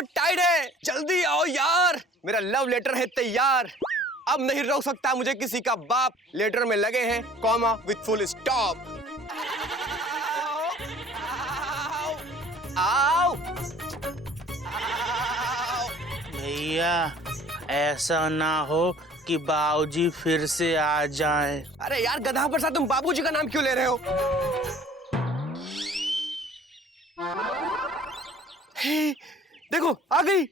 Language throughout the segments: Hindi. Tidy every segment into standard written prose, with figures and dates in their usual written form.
बहुत टाइट है, जल्दी आओ यार, मेरा लव लेटर है तैयार। अब नहीं रोक सकता मुझे किसी का बाप, लेटर में लगे हैं कॉमा विथ फुल स्टॉप। आओ भैया ऐसा ना हो कि बाबूजी फिर से आ जाएं। अरे यार गधा प्रसाद, तुम बाबूजी का नाम क्यों ले रहे हो? हे, देखो आ गई।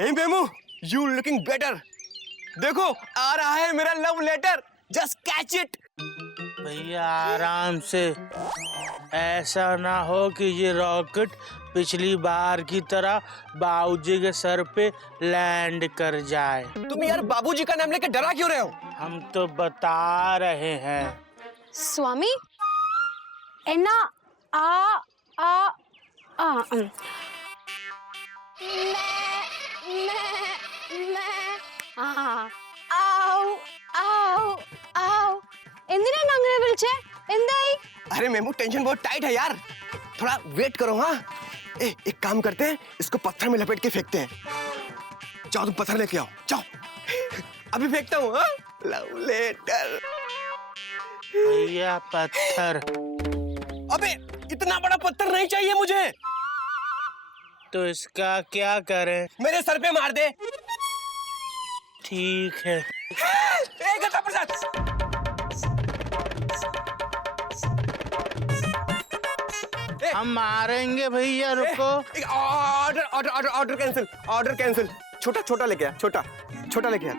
हे मेमू, यू लुकिंग बेटर। देखो आ रहा है मेरा love letter, just catch it. भैया आराम से, ऐसा ना हो कि ये रॉकेट पिछली बार की तरह बाबूजी के सर पे लैंड कर जाए। तुम यार बाबूजी का नाम लेकर डरा क्यों रहे हो? हम तो बता रहे हैं। स्वामी एना आ आ आ എന്തിനാണ് അങ്ങനെ വിളിച്ചേ? എന്തായി? अरे मेमू टेंशन बहुत टाइट है यार, थोड़ा वेट करो। हाँ एक काम करते हैं, इसको पत्थर में लपेट के फेंकते हैं। जाओ तुम पत्थर लेके आओ, जाओ। अभी फेंकता हूँ। हाँ लव लेटर। भैया पत्थर। अबे इतना बड़ा पत्थर नहीं चाहिए मुझे। तो इसका क्या करें? मेरे सर पे मार दे। ठीक है। गधा प्रसाद, हम मारेंगे भैया, रुको। Order order order order cancel, order cancel. छोटा छोटा लेके आ, छोटा छोटा लेके आ।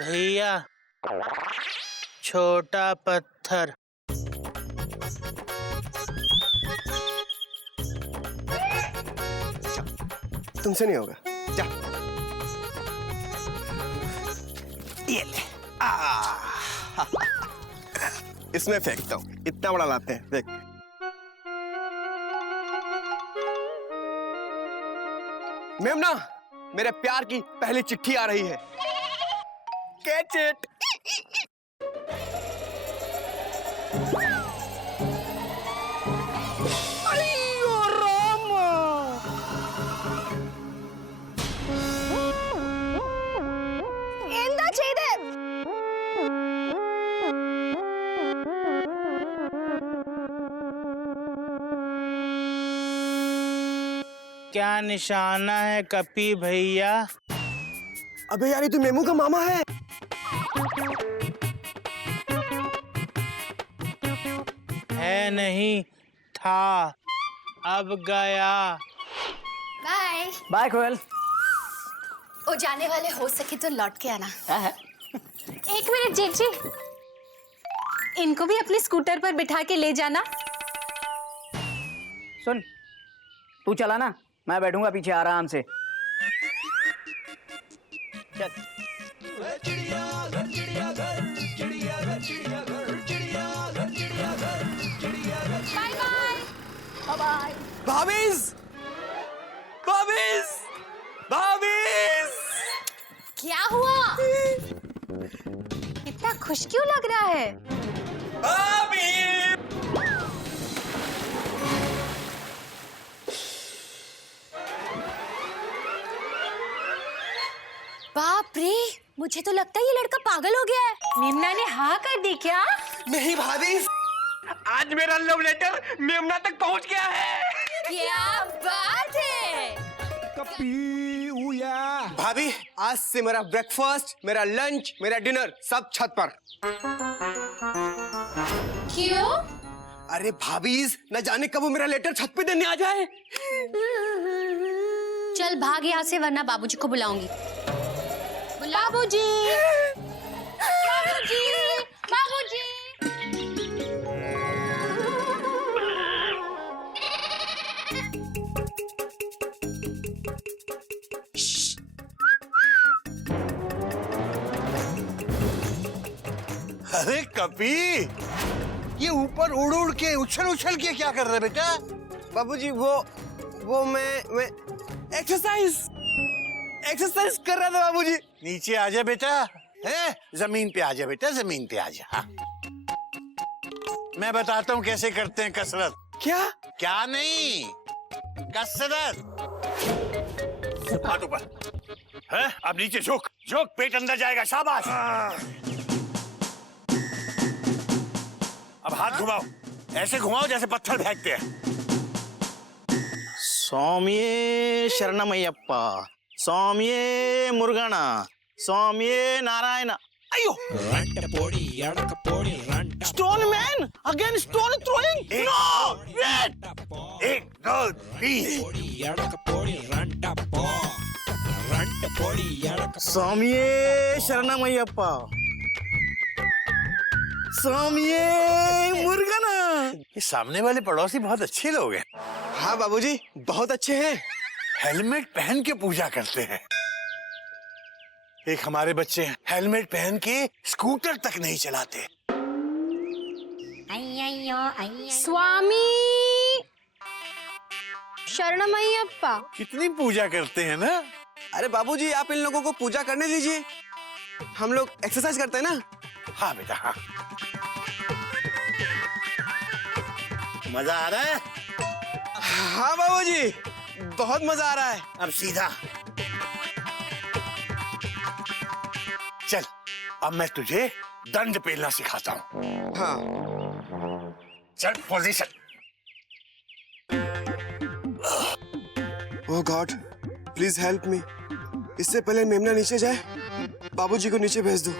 भैया छोटा पत्थर। तुमसे नहीं होगा, जा। ये ले। इसमें फेंकता हूँ, इतना बड़ा लाते हैं, देख। मेमना, मेरे प्यार की पहली चिट्ठी आ रही है। Catch it. എന്താ ചെയ്തേ? क्या निशाना है कपी भैया? अबे यार ये तो मेमू का मामा है। है नहीं, था, अब गया। बाय बाय कोयल। ओ जाने वाले हो सके तो लौट के आना। एक मिनट जेठी, इनको भी अपने स्कूटर पर बिठा के ले जाना। सुन, तू चला ना, मैं बैठूंगा पीछे आराम से। चल। Bye bye. भाभीज, भाभीज, भाभीज। क्या हुआ? इतना खुश क्यों लग रहा है? भाभी। बाप रे, मुझे तो लगता है ये लड़का पागल हो गया है। मेमना ने हाँ कर दी क्या? नहीं भाभीज, आज मेरा लव लेटर मेमना तक पहुंच गया है। क्या बात है? भाभी, आज से मेरा ब्रेकफास्ट, मेरा लंच, मेरा डिनर सब छत पर। क्यों? अरे भाभीज, न जाने कब वो मेरा लेटर छत पे देने आ जाए। चल भाग यहाँ से, वरना बाबूजी को बुलाऊंगी। बाबूजी, बाबूजी, बाबूजी। अरे कपी, ये ऊपर उड़ उड़ के उछल उछल के क्या कर रहे बेटा? बाबूजी वो मैं एक्सरसाइज कर रहा था बाबूजी। नीचे आ जा बेटा, है जमीन पे आ जा बेटा, जमीन पे आ जा। हाँ। मैं बताता हूँ कैसे करते हैं कसरत। क्या? क्या नहीं, कसरत। हाथ ऊपर है, अब नीचे झुक झुक, पेट अंदर जाएगा, शाबाश। अब हाथ घुमाओ, ऐसे घुमाओ जैसे पत्थर फेंकते हैं। स्वामिये शरणमय्यप्प, स्वामिये मुरुगन, स्वामिये नारायण। अयो! Stone man! Again stone throwing! No! Wait! 1, 2, 3। स्वामिये शरणमय्यप्प, स्वामिये Murugan. ये सामने वाले पड़ोसी बहुत अच्छे लोग हैं। हाँ बाबूजी, बहुत अच्छे हैं। हेलमेट पहन के पूजा करते हैं। एक हमारे बच्चे हेलमेट पहन के स्कूटर तक नहीं चलाते। स्वामी शरणमय्यप्पा। कितनी पूजा करते हैं ना। अरे बाबूजी, आप इन लोगों को पूजा करने दीजिए, हम लोग एक्सरसाइज करते हैं ना। हाँ बेटा, हाँ। मजा आ रहा है? हाँ बाबूजी, बहुत मजा आ रहा है। अब सीधा चल, अब मैं तुझे दंड पेलना सिखाता हूँ। हाँ। चल position. Oh God, please help me. इससे पहले मेमना नीचे जाए, बाबूजी को नीचे भेज दो।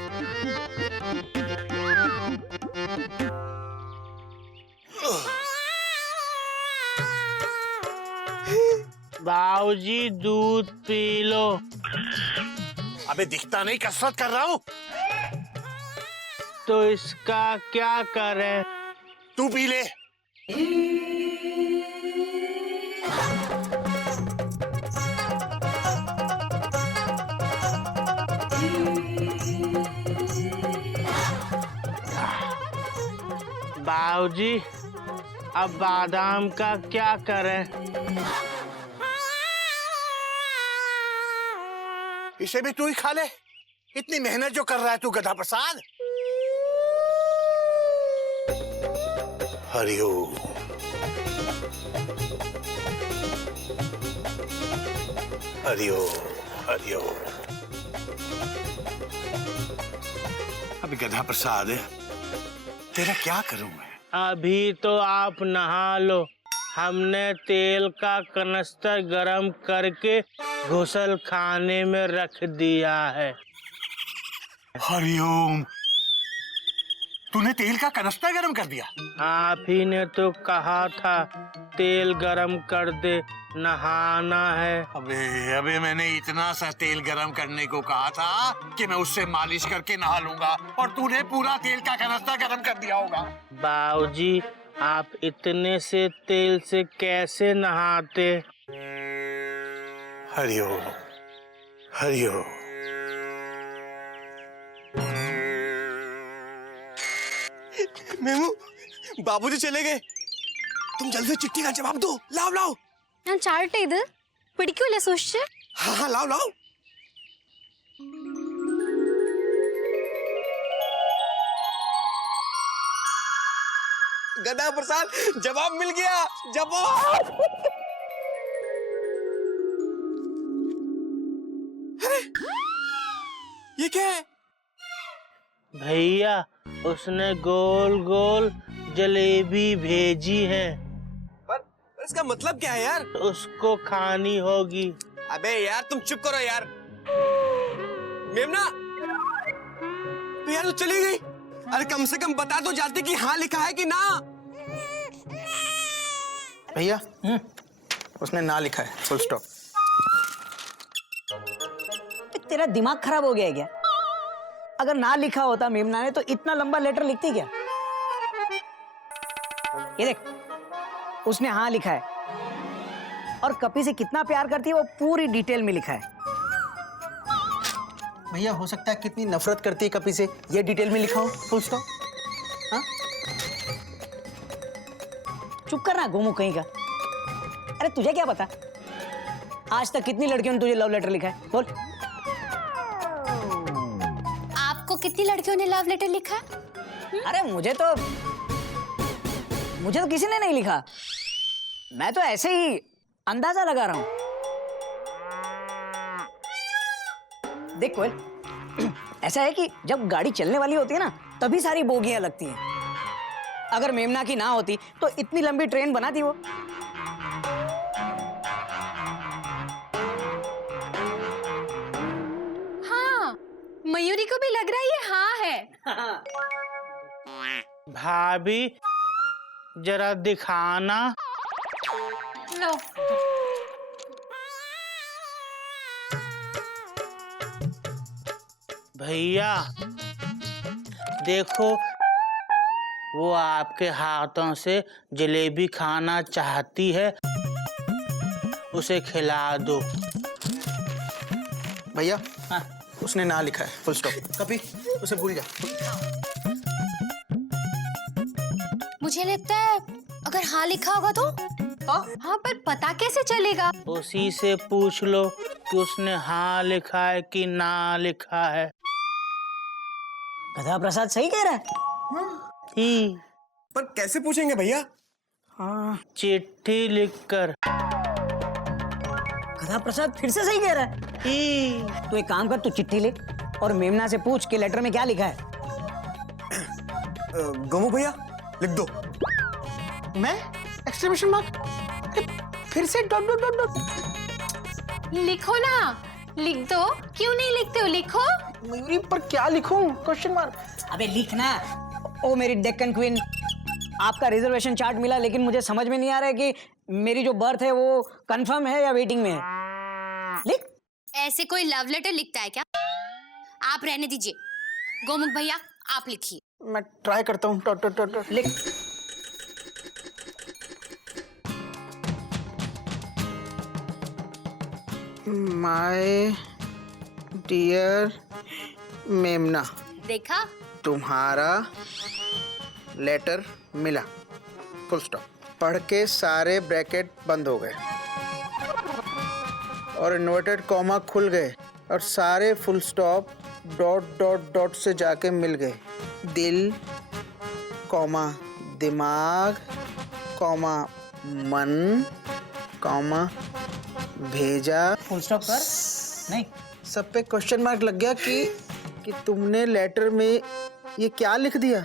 बाबूजी दूध पी लो। अबे दिखता नहीं कसरत कर रहा हूँ। तो इसका क्या करें? तू पी ले। बाबूजी, अब बादाम का क्या करें? इसे भी तू ही खा ले। इतनी मेहनत जो कर रहा है तू गधा प्रसाद। हरिओम। हरिओम हरिओम। अभी गधा प्रसाद, तेरा क्या करूं मैं? अभी तो आप नहा लो। हमने तेल का कनस्तर गरम करके घुसल खाने में रख दिया है। हरिओम। तूने तेल का कनस्तर गरम कर दिया? आप ही ने तो कहा था तेल गरम कर दे, नहाना है। अबे मैंने इतना सा तेल गरम करने को कहा था कि मैं उससे मालिश करके नहा लूंगा, और तूने पूरा तेल का कनस्तर गरम कर दिया होगा। बाबूजी, आप इतने से तेल से कैसे नहाते? हरिओम हरिओम। मेमू, बाबूजी चले गए। तुम जल्दी चिट्ठी का जवाब दो। लाओ लाओ। ഞാൻ ചാടട്ടെ ഇത് പിടിക്കൂലേ സൂക്ഷിച്ച്? हाँ हाँ, लाओ लाओ। गधा प्रसाद, जवाब मिल गया। जवाब। अरे, ये क्या है? भैया, उसने गोल गोल जलेबी भेजी है। पर इसका मतलब क्या है यार? उसको खानी होगी। अबे यार, तुम चुप करो यार। मेमना, तो यार तू चली गई। अरे कम से कम बता तो जाती कि हाँ लिखा है कि ना। भैया, उसने ना लिखा है, फुल स्टॉप। तेरा दिमाग खराब हो गया है क्या? अगर ना लिखा होता मेमना ने तो इतना लंबा लेटर लिखती क्या? ये देख, उसने हाँ लिखा है, और कपी से कितना प्यार करती है वो पूरी डिटेल में लिखा है। भैया, हो सकता है कितनी नफरत करती है कपी से, ये डिटेल में लिखा हो, फुल स्टॉप। हाँ? चुप करना घूमू कहीं का। अरे तुझे क्या पता आज तक कितनी लड़कियों ने तुझे लव लेटर लिखा है? बोल। आपको कितनी लड़कियों ने लव लेटर लिखा है? अरे मुझे तो मुझे तो किसी ने नहीं लिखा, मैं तो ऐसे ही अंदाजा लगा रहा हूं। देख कोयल, ऐसा है कि जब गाड़ी चलने वाली होती है ना, तभी सारी बोगियां लगती हैं। अगर मेमना की ना होती तो इतनी लंबी ट्रेन बना दी वो। हाँ, मयूरी को भी लग रहा है ये हाँ है। भाभी जरा दिखाना। लो। भैया देखो, वो आपके हाथों से जलेबी खाना चाहती है, उसे खिला दो। भैया हाँ। उसने ना लिखा है, फुल स्टॉप। कभी उसे भूल जा। मुझे लगता है अगर हाँ लिखा होगा तो हाँ, पर पता कैसे चलेगा? उसी से पूछ लो कि उसने हाँ लिखा है कि ना लिखा है। गधा प्रसाद सही कह रहा है। ही पर कैसे पूछेंगे भैया? चिट्ठी लिखकर। गधा प्रसाद फिर से सही कह रहा है। तू एक काम कर, तू चिट्ठी लिख और मेमना से पूछ कि लेटर में क्या लिखा है। गोमू भैया लिख दो। मैं एक्सक्लेमेशन मार्क, फिर से डॉट डॉट डॉट डॉट। लिखो ना, लिख दो। क्यों नहीं लिखते हो? लिखो। मयूरी पर क्या लिखूं? Question mark. अबे लिखना। ओ मेरी डेक्कन क्वीन, आपका रिजर्वेशन चार्ट मिला, लेकिन मुझे समझ में नहीं आ रहा है कि मेरी जो बर्थ है वो कंफर्म है या वेटिंग में है। लिख। ऐसे कोई लव लेटर लिखता है क्या? आप रहने दीजिए। गोमुख भैया आप लिखिए। मैं ट्राई करता हूँ। Dot dot dot dot. लिख। माय डियर मेमना, देखा? तुम्हारा लेटर मिला, फुल स्टॉप। पढ़ के सारे ब्रैकेट बंद हो गए और इन्वर्टेड कॉमा खुल गए और सारे full stop dot dot dot से जाके मिल गए। दिल कॉमा दिमाग कॉमा मन कॉमा भेजा। फुल स्टॉप कर। नहीं, सब पे क्वेश्चन मार्क लग गया कि तुमने लेटर में ये क्या लिख दिया?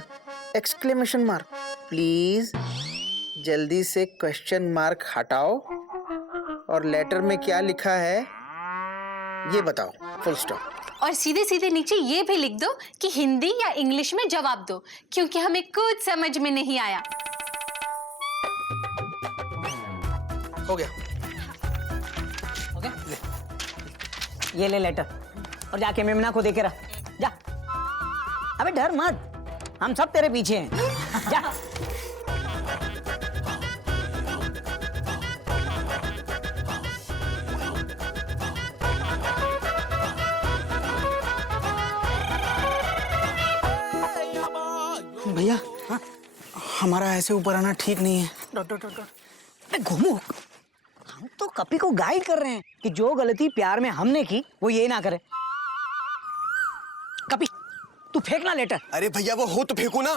Exclamation mark. प्लीज जल्दी से क्वेश्चन मार्क हटाओ और लेटर में क्या लिखा है ये बताओ, फुल स्टॉप। और सीधे सीधे नीचे ये भी लिख दो कि हिंदी या इंग्लिश में जवाब दो, क्योंकि हमें कुछ समझ में नहीं आया। हो गया। ओके, ये ले लेटर और जाके मेमना को देके रहा। जा। अबे डर मत, हम सब तेरे पीछे हैं। जा। भैया हमारा ऐसे ऊपर आना ठीक नहीं है। Dot dot dot dot. अरे घूमो, हम तो कपी को गाइड कर रहे हैं कि जो गलती प्यार में हमने की वो ये ना करे। कपी तू फेंकना लेटर। अरे भैया वो हो तो फेंको ना।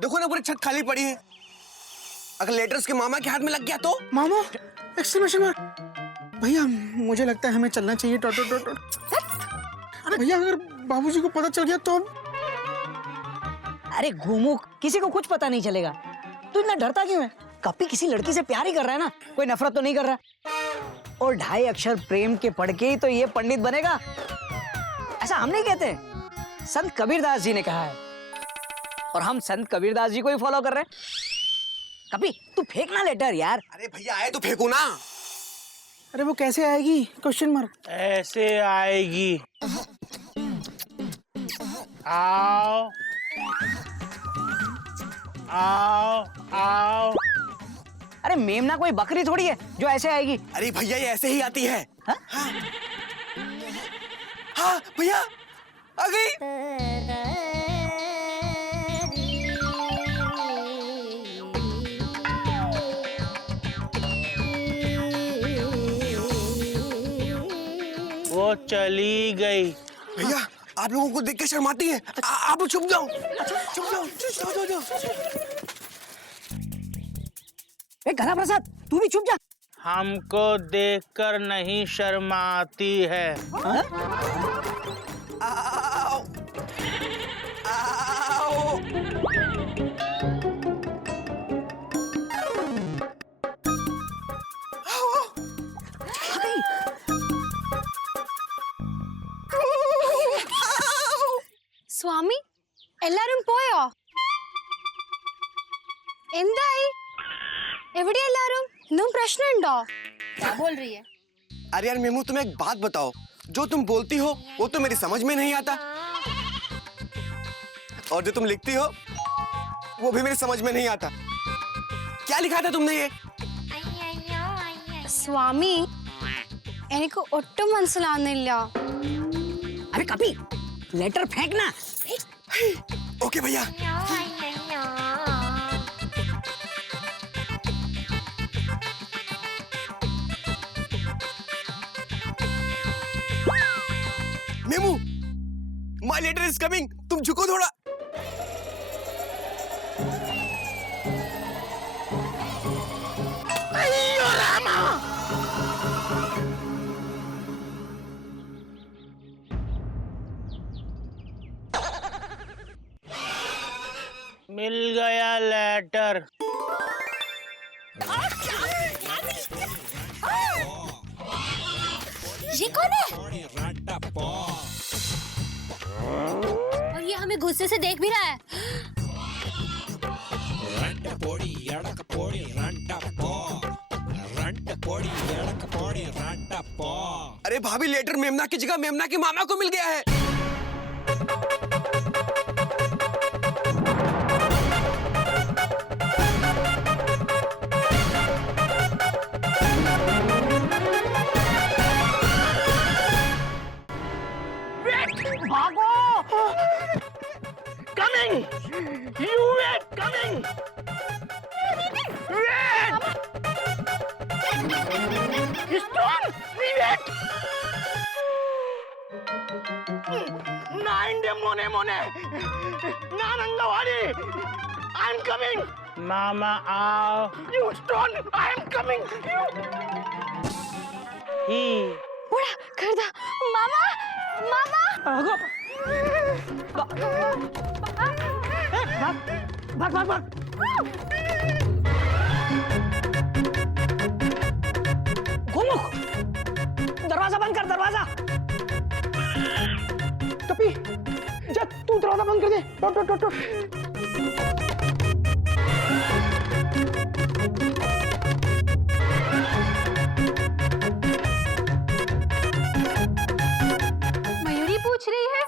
देखो ना पूरी छत खाली पड़ी है। अगर लेटर उसके मामा के हाथ में लग गया तो? मामा एक्सक्लेमेशन मार्क। भैया मुझे लगता है हमें चलना चाहिए। Dot dot dot dot. भैया अगर बाबूजी को पता चल गया तो? अरे घूमू, किसी को कुछ पता नहीं चलेगा। तू इतना डरता क्यों है? कपी किसी लड़की से प्यार ही कर रहा है ना, कोई नफरत तो नहीं कर रहा। और 2.5 अक्षर प्रेम के पढ़ के ही तो ये पंडित बनेगा, ऐसा हम नहीं कहते। संत कबीरदास जी ने कहा है और हम संत कबीरदास जी को ही फॉलो कर रहे हैं। कपी तू फेंकना लेटर यार। अरे भैया आए तो फेंको ना। अरे वो कैसे आएगी? Question mark. ऐसे आएगी। आओ आओ आओ। अरे मेमना कोई बकरी थोड़ी है जो ऐसे आएगी। अरे भैया ये ऐसे ही आती है। हाँ? हाँ भैया आ गई। वो चली गई। भैया आप लोगों को देख के शर्माती है। आप छुप जाओ, छुप जाओ, जाओ जाओ जाओ। गधा प्रसाद तू भी चुप जा। हमको देखकर नहीं शर्माती है। आओ, आओ। സ്വാമി എല്ലാരും പോയോ? എന്തായി? എവിടെ എല്ലാരും? ഇന്നും പ്രശ്നമുണ്ടോ? क्या बोल रही है? अरे यार मेमू, तुम एक बात बताओ, जो तुम बोलती हो वो तो मेरी समझ में नहीं आता, और जो तुम लिखती हो वो भी मेरी समझ में नहीं आता। क्या लिखा था तुमने ये? സ്വാമി എനിക്ക് ഒട്ടും മനസ്സിലാവുന്നില്ല. अरे कपी लेटर फेंकना। ओके भैया। मेमू, माय लेटर इज कमिंग, तुम झुको थोड़ा। मिल गया लेटर। ये कौन है? और ये हमें गुस्से से देख भी रहा है। अरे भाभी, लेटर मेमना की जगह मेमना के मामा को मिल गया है। Coming! You wait, coming! Wait! Stone! Wait! Nine de mone. Nanangawadi! I'm coming! Mama, आओ! You stone! I'm coming! He! उड़ा कर दा मामा मामा भाग भाग भाग। गोमुख, दरवाजा बंद कर, दरवाजा। कपी जा, तू दरवाजा बंद कर दे। टोट टोट टोट टोट। मयूरी पूछ रही है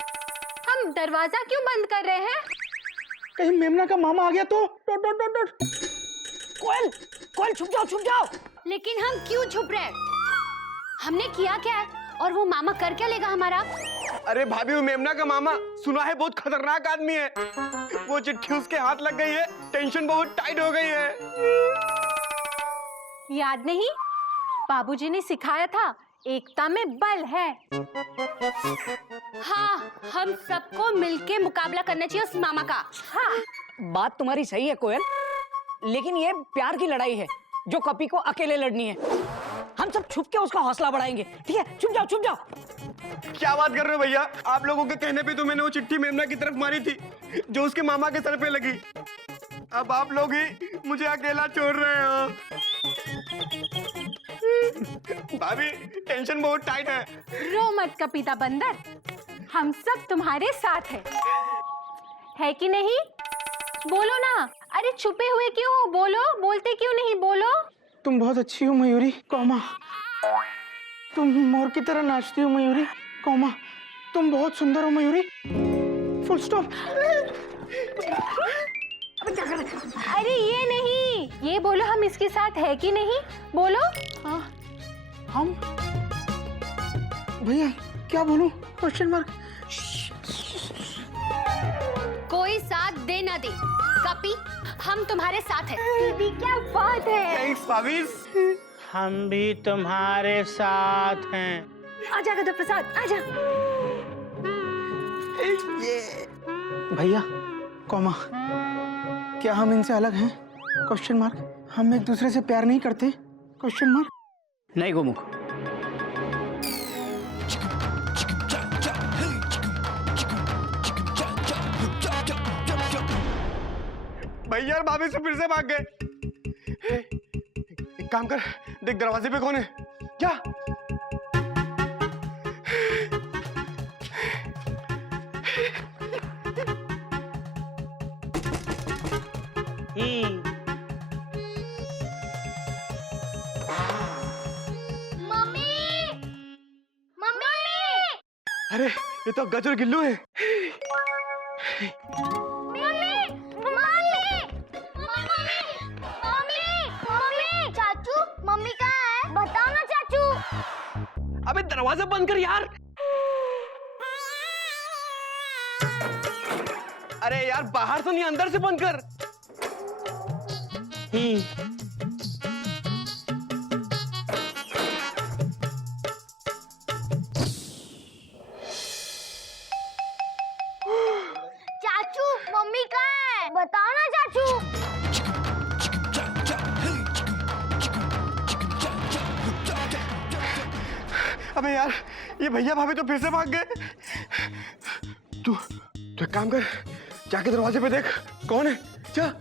हम दरवाजा क्यों बंद कर रहे हैं? कहीं मेमना का मामा आ गया तो। टोट टोट टोट टोट। कोयल, कोयल छुप जाओ, छुप जाओ। लेकिन हम क्यों छुप रहे? हमने किया क्या है और वो मामा कर क्या लेगा हमारा? अरे भाभी, वो मेमना का मामा सुना है बहुत खतरनाक आदमी है। वो चिट्ठी उसके हाथ लग गई है, टेंशन बहुत टाइट हो गई है। याद नहीं, बाबूजी ने सिखाया था एकता में बल है। हाँ, हम सबको मिलके मुकाबला करना चाहिए उस मामा का। हाँ, बात तुम्हारी सही है कोयल, लेकिन ये प्यार की लड़ाई है जो कपी को अकेले लड़नी है। हम सब छुप के उसका हौसला बढ़ाएंगे, ठीक है? छुप जाओ, छुप जाओ। क्या बात कर रहे हो भैया? आप लोगों के कहने पे तो मैंने वो चिट्ठी मेमना की तरफ मारी थी जो उसके मामा के सर पे लगी। अब आप लोग ही मुझे अकेला छोड़ रहे हो। भाभी, टेंशन बहुत टाइट है। रो मत कपीता बंदर, हम सब तुम्हारे साथ है कि नहीं? बोलो ना, अरे छुपे हुए क्यों हो? बोलो, बोलते क्यों नहीं? बोलो। तुम बहुत अच्छी हो मयूरी, कौमा। तुम मोर की तरह नाचती हो मयूरी, कौमा। तुम बहुत सुंदर हो मयूरी, फुल स्टॉप। अरे ये नहीं, ये बोलो हम इसके साथ है कि नहीं? बोलो। हाँ, हम भैया क्या बोलूं? Question mark. कोई साथ दे ना दे, कपी हम तुम्हारे साथ हैं। दीदी क्या बात है। थैंक्स भाभी। हम भी तुम्हारे साथ हैं। आजा गधा प्रसाद, आजा। भैया कॉमा, क्या हम इनसे अलग हैं? Question mark. हम एक दूसरे से प्यार नहीं करते? Question mark. नहीं गोमुख, भैया और भाभी से फिर से भाग गए। एक काम कर, देख दरवाजे पे कौन है क्या? अरे ये तो गजर गिल्लू है। चाचू मम्मी कहाँ है? बताओ ना चाचू। अबे दरवाजा बंद कर यार। अरे यार बाहर से नहीं अंदर से बंद कर। चाचू मम्मी कहाँ है? बताओ ना चाचू। अबे यार ये भैया भाभी तो फिर से भाग गए। तू एक काम कर, जाके दरवाजे पे देख कौन है। जा।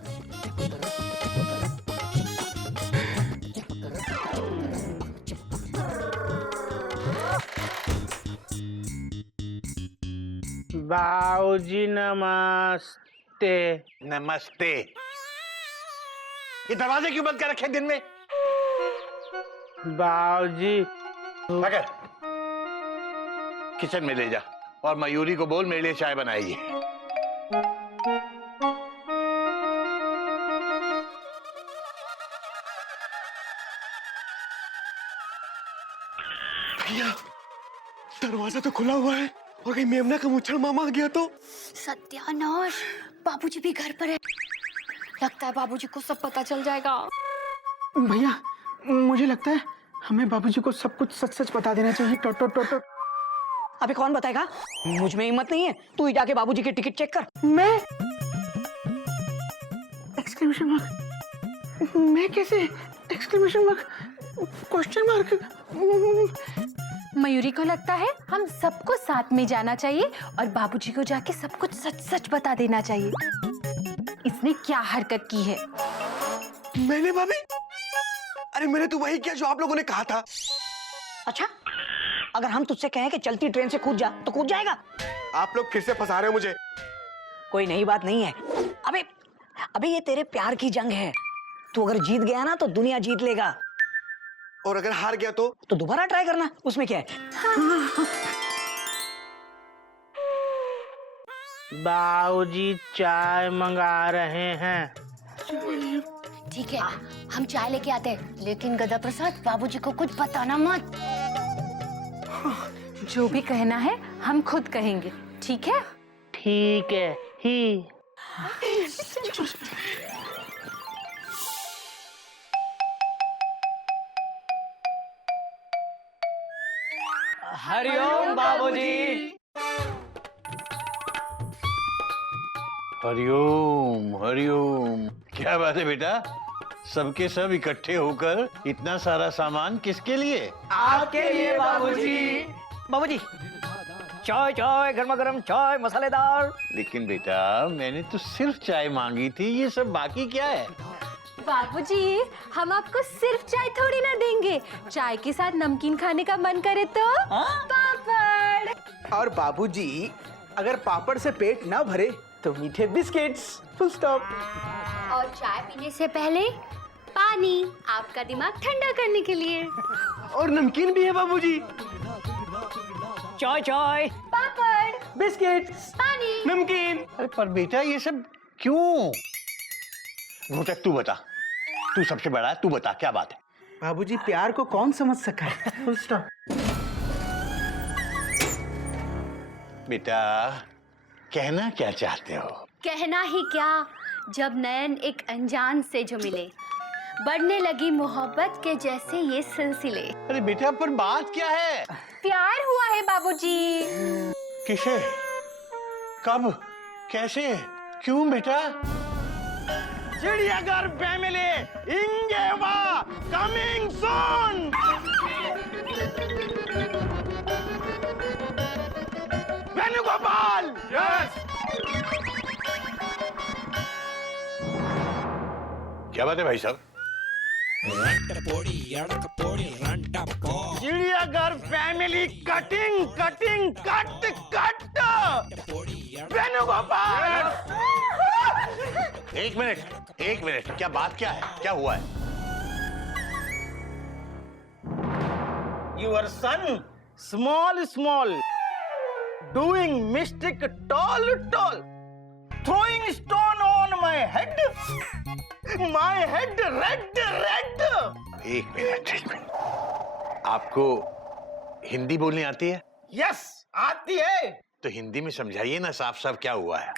बाबूजी नमस्ते। नमस्ते। ये दरवाजे क्यों बंद कर रखे दिन में? बाबूजी मगर किचन में ले जा और मयूरी को बोल मेरे लिए चाय बनाइए। भैया दरवाजा तो खुला हुआ है और कहीं मेमना का मुच्छर मामा आ गया तो? सत्यानाश, बाबूजी भी घर पर है। लगता है बाबूजी को सब पता चल जाएगा। भैया मुझे लगता है हमें बाबूजी को सब कुछ सच सच बता देना चाहिए। टो टो टो टो। अबे कौन बताएगा? मुझ में हिम्मत नहीं है। तू ही जाके बाबूजी की टिकट चेक कर। मैं? Exclamation mark. मैं कैसे? Exclamation mark, question mark. Mayuri को लगता है हम सबको साथ में जाना चाहिए और बाबूजी को जाके सब कुछ सच सच बता देना चाहिए। इसने क्या हरकत की है? मैंने भाभी? अरे मैंने तो वही किया जो आप लोगों ने कहा था। अच्छा, अगर हम तुझसे कहें कि चलती ट्रेन से कूद जा तो कूद जाएगा? आप लोग फिर से फंसा रहे हो मुझे। कोई नई बात नहीं है। अबे अबे ये तेरे प्यार की जंग है। तू अगर जीत गया ना तो दुनिया जीत लेगा, और अगर हार गया तो? तो दोबारा ट्राई करना, उसमें क्या है? बाबूजी चाय मंगा रहे हैं। ठीक है, हम चाय लेके आते हैं, लेकिन गदा प्रसाद बाबूजी को कुछ बताना मत। जो भी कहना है हम खुद कहेंगे, ठीक है? ठीक है ही। हरिओम बाबूजी। हरिओम हरिओम। क्या बात है बेटा, सबके सब इकट्ठे होकर इतना सारा सामान किसके लिए? आपके लिए बाबूजी। बाबूजी चाय चाय, गर्मा गर्म चाय मसालेदार। लेकिन बेटा मैंने तो सिर्फ चाय मांगी थी, ये सब बाकी क्या है? बाबूजी हम आपको सिर्फ चाय थोड़ी ना देंगे, चाय के साथ नमकीन खाने का मन करे तो पापड़। और बाबूजी अगर पापड़ से पेट ना भरे तो मीठे बिस्किट्स। Full stop. और चाय पीने से पहले पानी, आपका दिमाग ठंडा करने के लिए। और नमकीन भी है बाबूजी। चाय चाय, पापड़, बिस्किट्स, पानी। नमकीन। अरे पर बेटा ये सब क्यों? घोटक तू बता, तू सबसे बड़ा है, तू बता क्या बात है? बाबूजी प्यार को कौन समझ सका है? Full stop. बेटा कहना क्या चाहते हो? कहना ही क्या, जब नयन एक अनजान से जो मिले, बढ़ने लगी मोहब्बत के जैसे ये सिलसिले। अरे बेटा पर बात क्या है? प्यार हुआ है बाबूजी। किसे? कब? कैसे? क्यों बेटा? चिड़ियाघर फैमिली इंगेवा कमिंग सून। वेणुगोपाल। यस। क्या बात है भाई साहब? चिड़ियाघर family cutting cutting cut cut. Venugopal. एक मिनट, क्या बात क्या है? क्या हुआ है? Your son, small, doing mistake tall, throwing stone on my head red. एक मिनट। आपको हिंदी बोलनी आती है? Yes, आती है। तो हिंदी में समझाइए ना साफ साफ क्या हुआ है।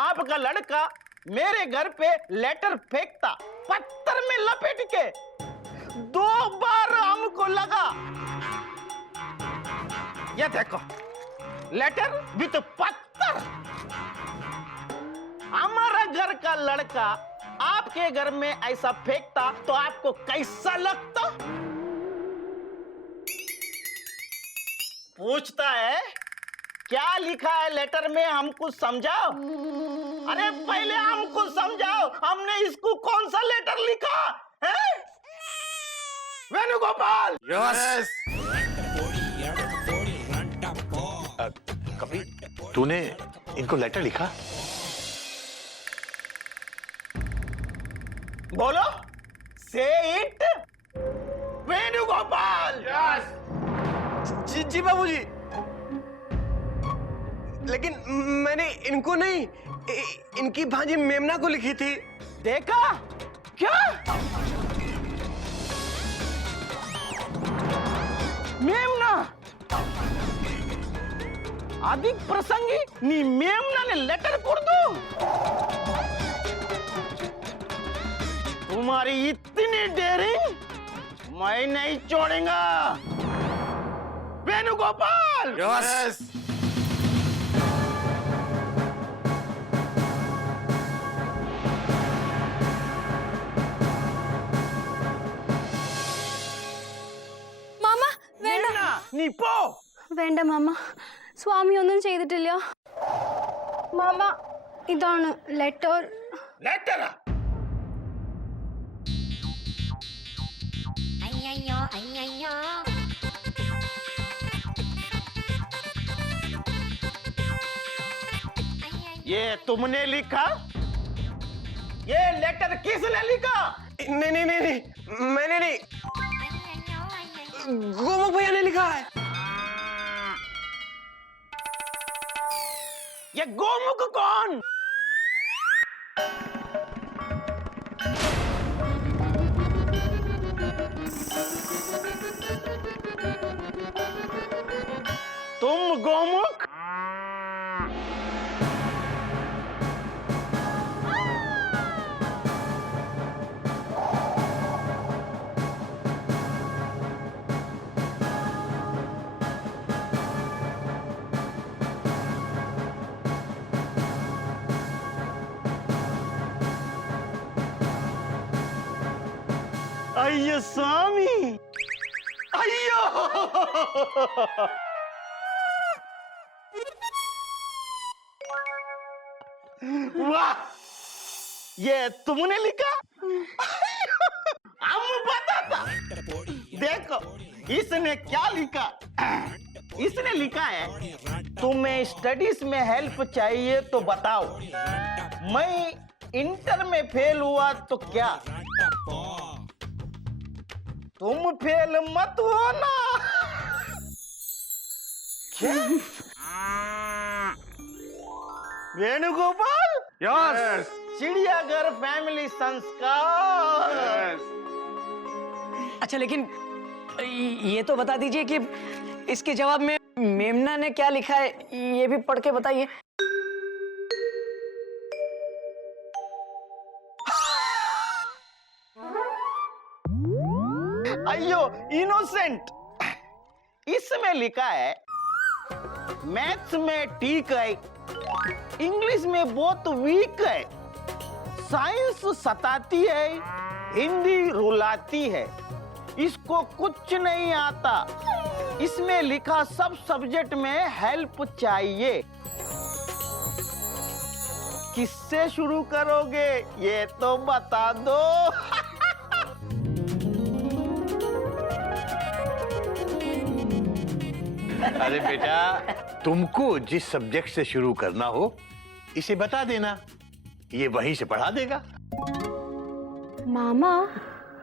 आपका लड़का मेरे घर पे लेटर फेंकता पत्थर में लपेट के। 2 बार हमको लगा। ये देखो लेटर विथ पत्थर। हमारा घर का लड़का आपके घर में ऐसा फेंकता तो आपको कैसा लगता? पूछता है क्या लिखा है लेटर में, हमको समझाओ। अरे पहले हमको समझाओ, हमने इसको कौन सा लेटर लिखा है? वेणुगोपाल। यस। कभी तूने इनको लेटर लिखा? बोलो, से इट। वेणुगोपाल। जी बाबूजी। लेकिन मैंने इनको नहीं, इनकी भांजी मेमना को लिखी थी। देखा क्या? मेमना अधिक प्रसंगी नी मेमना ने लेटर कर दो। तुम्हारी इतनी डेयरिंग मैं नहीं छोड़ूंगा। वेणुगोपाल। यस। നിപ്പോ വേണ്ട മാമ, സ്വാമി ഒന്നും ചെയ്തിട്ടില്ല. മാമ ഇതാണ് ലെറ്റർ. ലെറ്ററാ? ये तुमने लिखा? ये लेटर किसने लिखा? नहीं, मैंने नहीं, गोमुख भैया ने लिखा है। ये गोमुख कौन? तुम गोमुख? अय्यो स्वामी, अय्यो। वाह, ये तुमने लिखा? हम बताता। देखो इसने क्या लिखा। इसने लिखा है तुम्हें स्टडीज में हेल्प चाहिए तो बताओ। मैं इंटर में फेल हुआ तो क्या तुम फेल मत होना? क्या? वेणुगोपाल। यस। चिड़ियाघर फैमिली संस्कार। अच्छा, लेकिन ये तो बता दीजिए कि इसके जवाब में मेमना ने क्या लिखा है, ये भी पढ़ के बताइए। अयो इनोसेंट। इसमें लिखा है मैथ्स में ठीक है, इंग्लिश में बहुत वीक है, साइंस सताती है, हिंदी रुलाती है, इसको कुछ नहीं आता। इसमें लिखा सब सब्जेक्ट में हेल्प चाहिए। किससे शुरू करोगे ये तो बता दो। अरे बेटा, तुमको जिस सब्जेक्ट से शुरू करना हो इसे बता देना, ये वहीं से पढ़ा देगा। മാമാ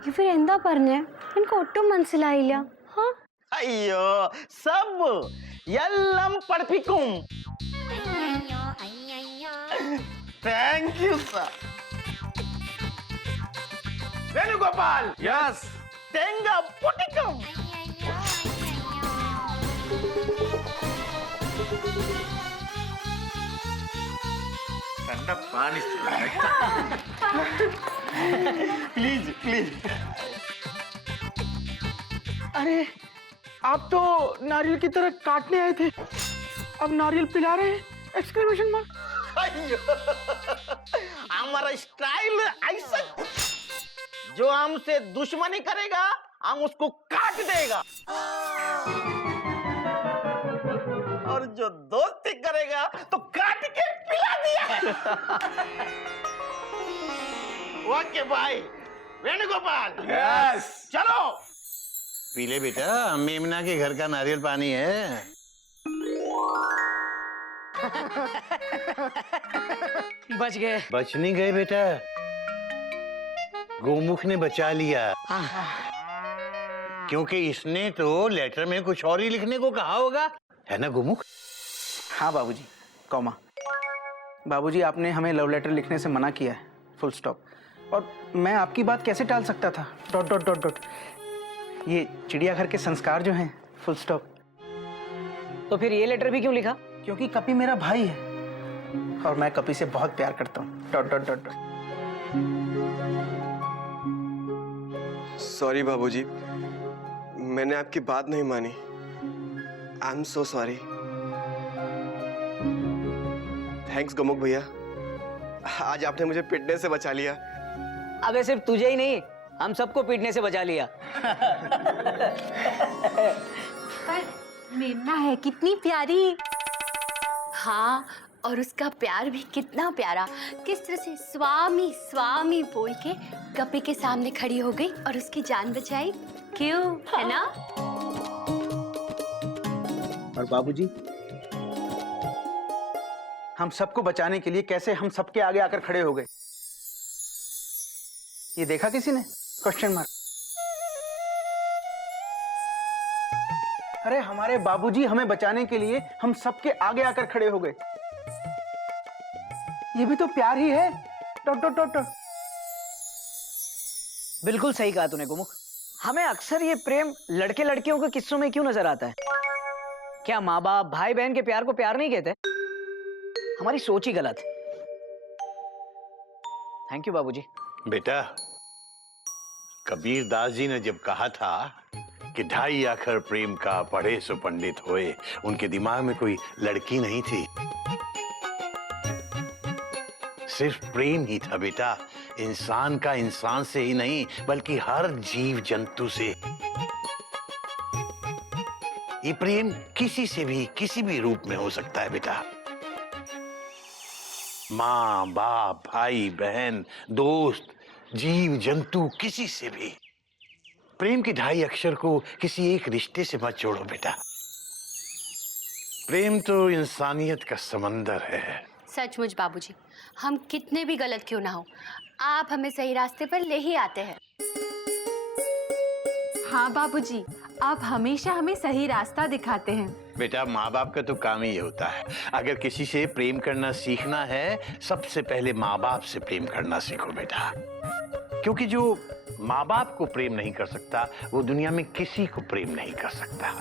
ഇവർ എന്താ പറഞ്ഞേ? എനിക്ക് ഒട്ടും മനസ്സിലായില്ല. അയ്യോ സബ് എല്ലാം പഠിപ്പിക്കും. Thank you sir. Venugopal. Yes. തേങ്ങ പൊട്ടിക്കും. ठंडा पानी प्लीज प्लीज. अरे आप तो नारियल की तरह काटने आए थे, अब नारियल पिला रहे हैं? Exclamation mark. हमारा स्टाइल ऐसा, जो हमसे दुश्मनी करेगा हम उसको काट देगा, और जो दोस्ती करेगा तो काट के पिला दिया. ओके भाई. वेणुगोपाल. यस. चलो. पी ले बेटा, मेमना के घर का नारियल पानी है। बच गए। बच नहीं गए बेटा, गोमुख ने बचा लिया, क्योंकि इसने तो लेटर में कुछ और ही लिखने को कहा होगा, है ना गोमुख? हाँ बाबूजी, कॉमा. बाबूजी आपने हमें लव लेटर लिखने से मना किया है, फुल स्टॉप. और मैं आपकी बात कैसे टाल सकता था? Dot dot dot dot. ये चिड़ियाघर के संस्कार जो हैं, फुल स्टॉप. तो फिर ये लेटर भी क्यों लिखा? क्योंकि कपी मेरा भाई है और मैं कपी से बहुत प्यार करता हूँ. Dot dot dot dot. Sorry बाबूजी, मैंने आपकी बात नहीं मानी. I am so sorry. Thanks Gomukh भैया, आज आपने मुझे पिटने से बचा लिया. अबे सिर्फ तुझे ही नहीं, हम सबको पीटने से बचा लिया. पर मेमना है कितनी प्यारी. हाँ, और उसका प्यार भी कितना प्यारा. किस तरह से स्वामी स्वामी बोल के कपी के सामने खड़ी हो गई और उसकी जान बचाई. क्यों, है ना? और बाबूजी हम सबको बचाने के लिए कैसे हम सबके आगे आकर खड़े हो गए, ये देखा किसी ने? Question mark. अरे हमारे बाबूजी हमें बचाने के लिए हम सबके आगे आकर खड़े हो गए, ये भी तो प्यार ही है. Dot dot dot dot. बिल्कुल सही कहा तूने गोमुख. हमें अक्सर ये प्रेम लड़के लड़कियों के किस्सों में क्यों नजर आता है? क्या माँ बाप भाई बहन के प्यार को प्यार नहीं कहते? हमारी सोच ही गलत. थैंक यू बाबूजी. बेटा, कबीर दास जी ने जब कहा था कि ढाई आखर प्रेम का पढ़े सो पंडित होए, उनके दिमाग में कोई लड़की नहीं थी, सिर्फ प्रेम ही था बेटा. इंसान का इंसान से ही नहीं बल्कि हर जीव जंतु से. ये प्रेम किसी से भी किसी भी रूप में हो सकता है बेटा. माँ बाप भाई बहन दोस्त जीव जंतु किसी से भी. प्रेम के ढाई अक्षर को किसी एक रिश्ते से मत जोड़ो बेटा. प्रेम तो इंसानियत का समंदर है. सचमुच बाबूजी, हम कितने भी गलत क्यों ना हो, आप हमें सही रास्ते पर ले ही आते हैं. हाँ बाबूजी, आप हमेशा हमें सही रास्ता दिखाते हैं. बेटा, माँ बाप का तो काम ही ये होता है. अगर किसी से प्रेम करना सीखना है, सबसे पहले माँ बाप से प्रेम करना सीखो बेटा. क्योंकि जो माँ बाप को प्रेम नहीं कर सकता, वो दुनिया में किसी को प्रेम नहीं कर सकता.